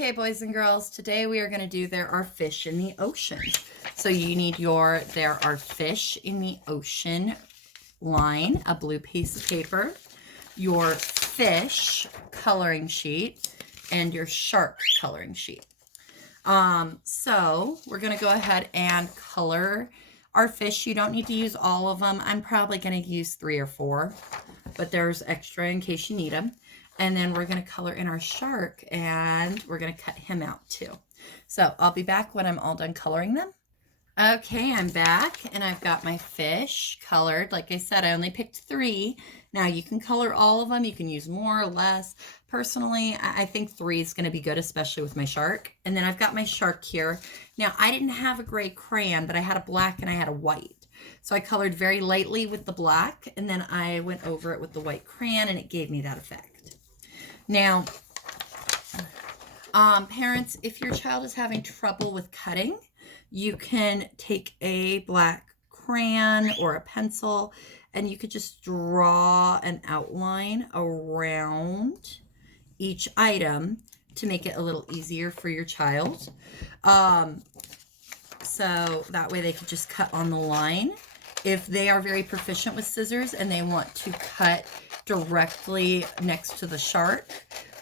Okay, boys and girls, today we are going to do There Are Fish in the Ocean. So you need your There Are Fish in the Ocean line, a blue piece of paper, your fish coloring sheet, and your shark coloring sheet. So we're going to go ahead and color our fish. You don't need to use all of them. I'm probably going to use 3 or 4, but there's extra in case you need them. And then we're going to color in our shark, and we're going to cut him out too. So I'll be back when I'm all done coloring them. Okay, I'm back, and I've got my fish colored. Like I said, I only picked 3. Now you can color all of them. You can use more or less. Personally, I think 3 is going to be good, especially with my shark. And then I've got my shark here. Now I didn't have a gray crayon, but I had a black and I had a white. So I colored very lightly with the black, and then I went over it with the white crayon, and it gave me that effect. Now, parents, if your child is having trouble with cutting, you can take a black crayon or a pencil, and you could just draw an outline around each item to make it a little easier for your child. So that way they could just cut on the line. If they are very proficient with scissors and they want to cut directly next to the shark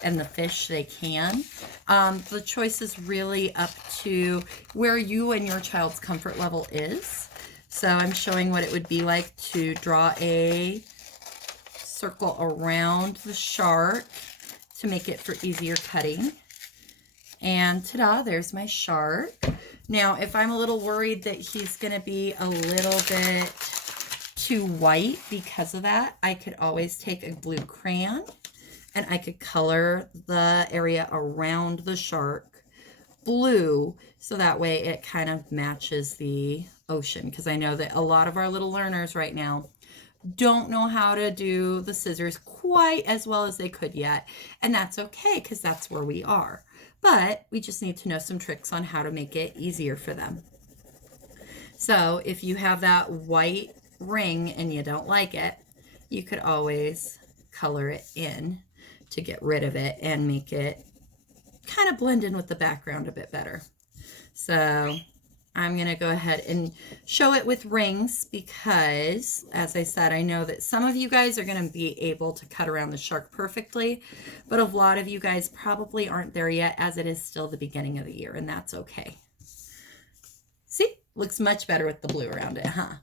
and the fish, they can. The choice is really up to where you and your child's comfort level is. So I'm showing what it would be like to draw a circle around the shark to make it for easier cutting. And ta-da, there's my shark. Now, if I'm a little worried that he's going to be a little bit too white because of that, I could always take a blue crayon and I could color the area around the shark blue, so that way it kind of matches the ocean, because I know that a lot of our little learners right now don't know how to do the scissors quite as well as they could yet, and that's okay, because that's where we are. But we just need to know some tricks on how to make it easier for them. So if you have that white ring and you don't like it, you could always color it in to get rid of it and make it kind of blend in with the background a bit better. So I'm going to go ahead and show it with rings because, as I said, I know that some of you guys are going to be able to cut around the shark perfectly, but a lot of you guys probably aren't there yet, as it is still the beginning of the year, and that's okay. See? Looks much better with the blue around it, huh?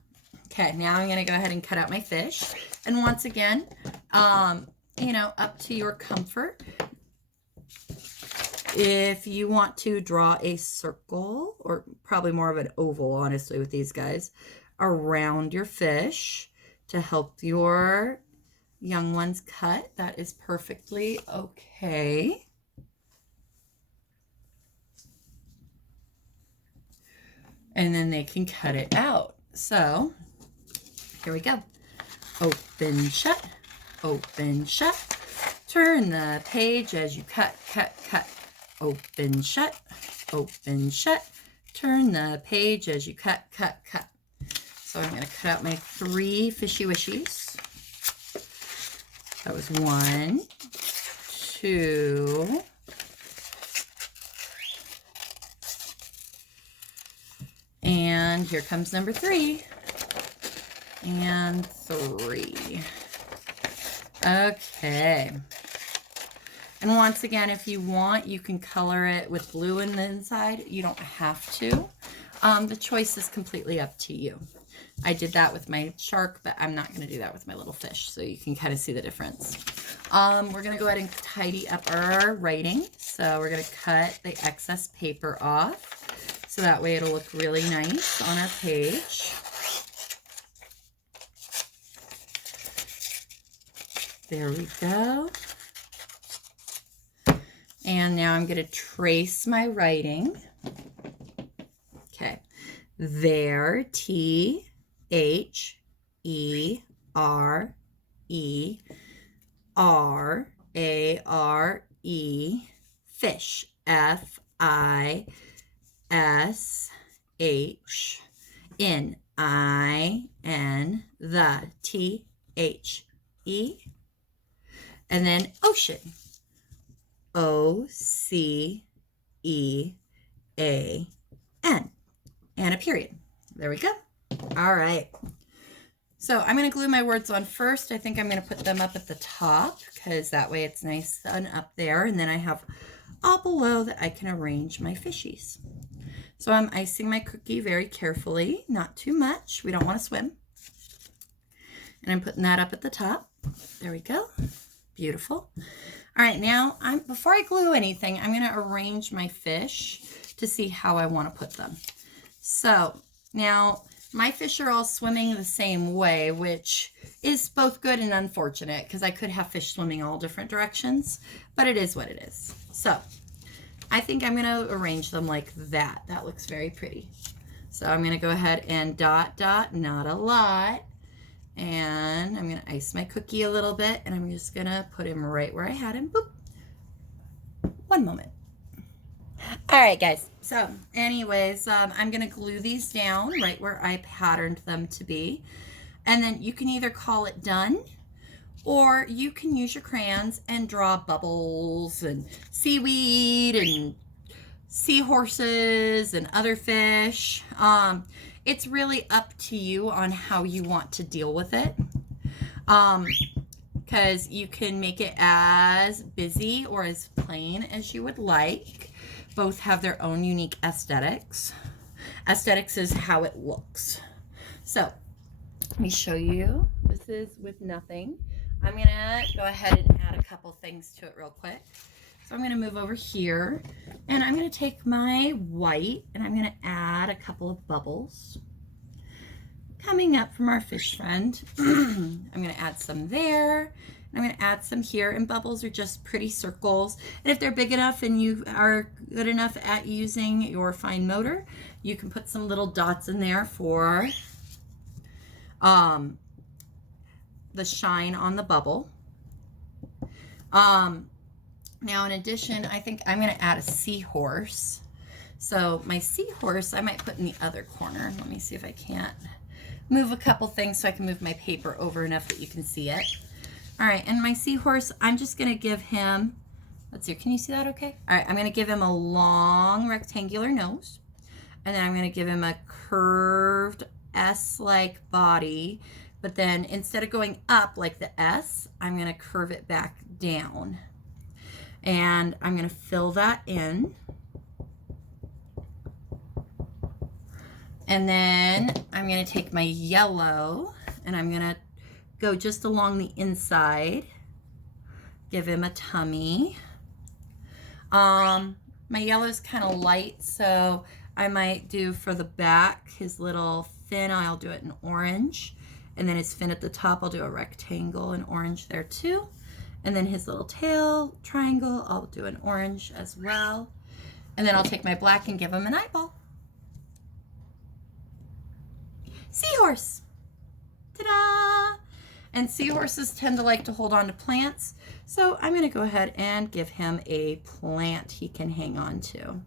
Okay, now I'm going to go ahead and cut out my fish. And once again, you know, up to your comfort. If you want to draw a circle, or probably more of an oval, honestly, with these guys, around your fish to help your young ones cut, that is perfectly okay. And then they can cut it out. So here we go. Open, shut, open, shut. Turn the page as you cut, cut, cut. Open, shut, open, shut. Turn the page as you cut, cut, cut. So I'm going to cut out my 3 fishy wishies. That was 1, 2, and here comes number 3, and 3. Okay. And once again, if you want, you can color it with blue in the inside. You don't have to. The choice is completely up to you. I did that with my shark, but I'm not going to do that with my little fish, so you can kind of see the difference. We're going to go ahead and tidy up our writing. So we're going to cut the excess paper off, so that way it'll look really nice on our page. There we go. And now I'm going to trace my writing. Okay. There, T-H-E-R-E, R-A-R-E, fish, F-I-S-H, N-I-N, the, T-H-E, and then ocean, O-C-E-A-N. and a period. There we go. All right. So I'm going to glue my words on first. I think I'm going to put them up at the top because that way it's nice and up there. And then I have all below that I can arrange my fishies. So I'm icing my cookie very carefully, not too much. We don't want to swim. And I'm putting that up at the top. There we go. Beautiful. All right, now before I glue anything, I'm going to arrange my fish to see how I want to put them. So now my fish are all swimming the same way, which is both good and unfortunate because I could have fish swimming all different directions, but it is what it is. So I think I'm going to arrange them like that. That looks very pretty. So I'm going to go ahead and dot, not a lot. And I'm going to ice my cookie a little bit, and I'm just going to put him right where I had him. Boop. One moment. All right, guys. So anyways, I'm going to glue these down right where I patterned them to be. And then you can either call it done, or you can use your crayons and draw bubbles and seaweed and seahorses and other fish. It's really up to you on how you want to deal with it. Because you can make it as busy or as plain as you would like. Both have their own unique aesthetics. Aesthetics is how it looks. So let me show you. This is with nothing. I'm going to go ahead and add a couple things to it real quick. So I'm going to move over here, and I'm going to take my white and I'm going to add a couple of bubbles coming up from our fish friend. I'm going to add some there. I'm going to add some here, and bubbles are just pretty circles. And if they're big enough and you are good enough at using your fine motor, you can put some little dots in there for the shine on the bubble. Now, in addition, I think I'm going to add a seahorse. So my seahorse, I might put in the other corner. Let me see if I can't move a couple things so I can move my paper over enough that you can see it. All right, and my seahorse, I'm just going to give him, let's see, can you see that okay? All right, I'm going to give him a long rectangular nose, and then I'm going to give him a curved S-like body, but then instead of going up like the S, I'm going to curve it back down. And I'm going to fill that in. And then I'm going to take my yellow and I'm going to go just along the inside. Give him a tummy. My yellow is kind of light, so I might do for the back, his little fin, I'll do it in orange. And then his fin at the top, I'll do a rectangle in orange there too. And then his little tail triangle, I'll do an orange as well. And then I'll take my black and give him an eyeball. Seahorse. Ta-da! And seahorses tend to like to hold on to plants. So I'm going to go ahead and give him a plant he can hang on to.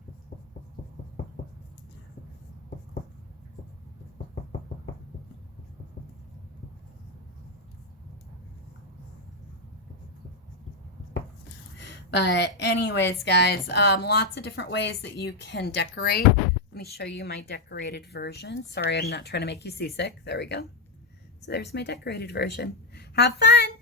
But anyways, guys, lots of different ways that you can decorate. Let me show you my decorated version. Sorry, I'm not trying to make you seasick. There we go. So there's my decorated version. Have fun!